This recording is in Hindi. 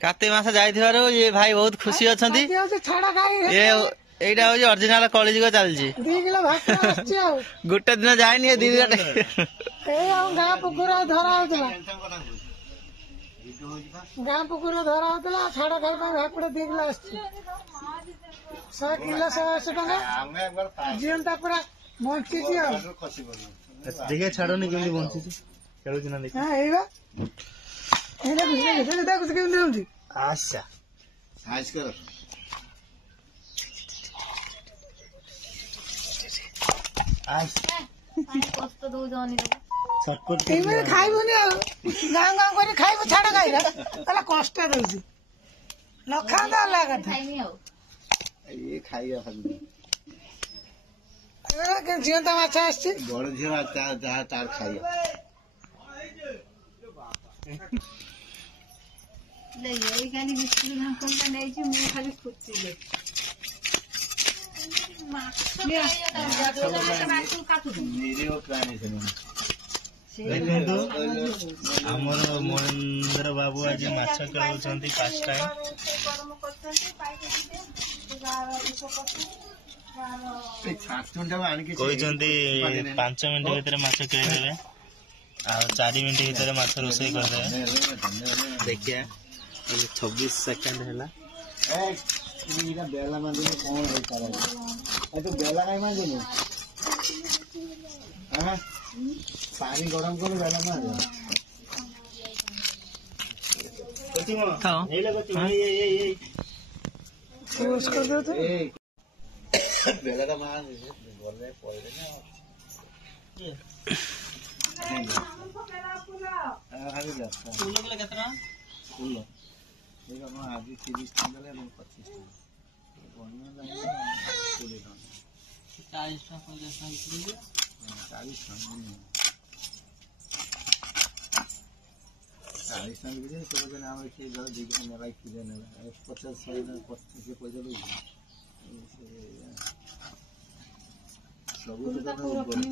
कार्तिक मास जाइथिबारु ये भाई बहुत खुशी अछंती ये एटा हो ओरिजिनल कॉलेज को चलजी 2 किलो भात आछी आ गुटे दिन जायनी ए 2 दिन ए गा पुकुरा धरा होतला गा पुकुरा धरा होतला छाड़ा खाई पा भाकुड़ा 2 किलो आछी 100 किलो 100 टका जीवनता पूरा बंची छी आ देखिए छाड़ोनी केमि बंची छी खेलु ना देखि हां एबा एने बुझे देखु केमि होंदी आशा साइज कर आशा कष्ट दो जानी छटपट एमे खाइबोनी आ गां गां करे खाइबो छाड़ा खाइला कला कष्ट दउसी न खांदा लागत खाइनी हो ये खाइया खाली ए के जीवनता माछ आछी बड़ झिया जा तार खाइया ले ये खाली बिस्कुट ढांकन का नहीं छी मैं खाली खुची ले निरीह प्राणी देखो हमर महेंद्र बाबू आज माछ कराउछंती 5 टाइम कहते 5 मिनट भीतर माछ किणी देवे आ 4 मिनट भीतर माछ रोसई कर देवे देखिए 26 सेकंड हैला बेला मांझे कौन है तो बेला नहीं मांझे पानी गरम करो बेला मांझे उसको दो तो बेला का मार बोले पड़े ना आगे जा फूल बोले कितना फूल देखो हम आगे 30 टन ले हम 25 टन बढ़िया लगे 40 टन 50 टन 40 टन 40 टन भी तो बजे नाम के जरा देखने में लाइक किए ना 50 25 से पैसा लो सब तो फुल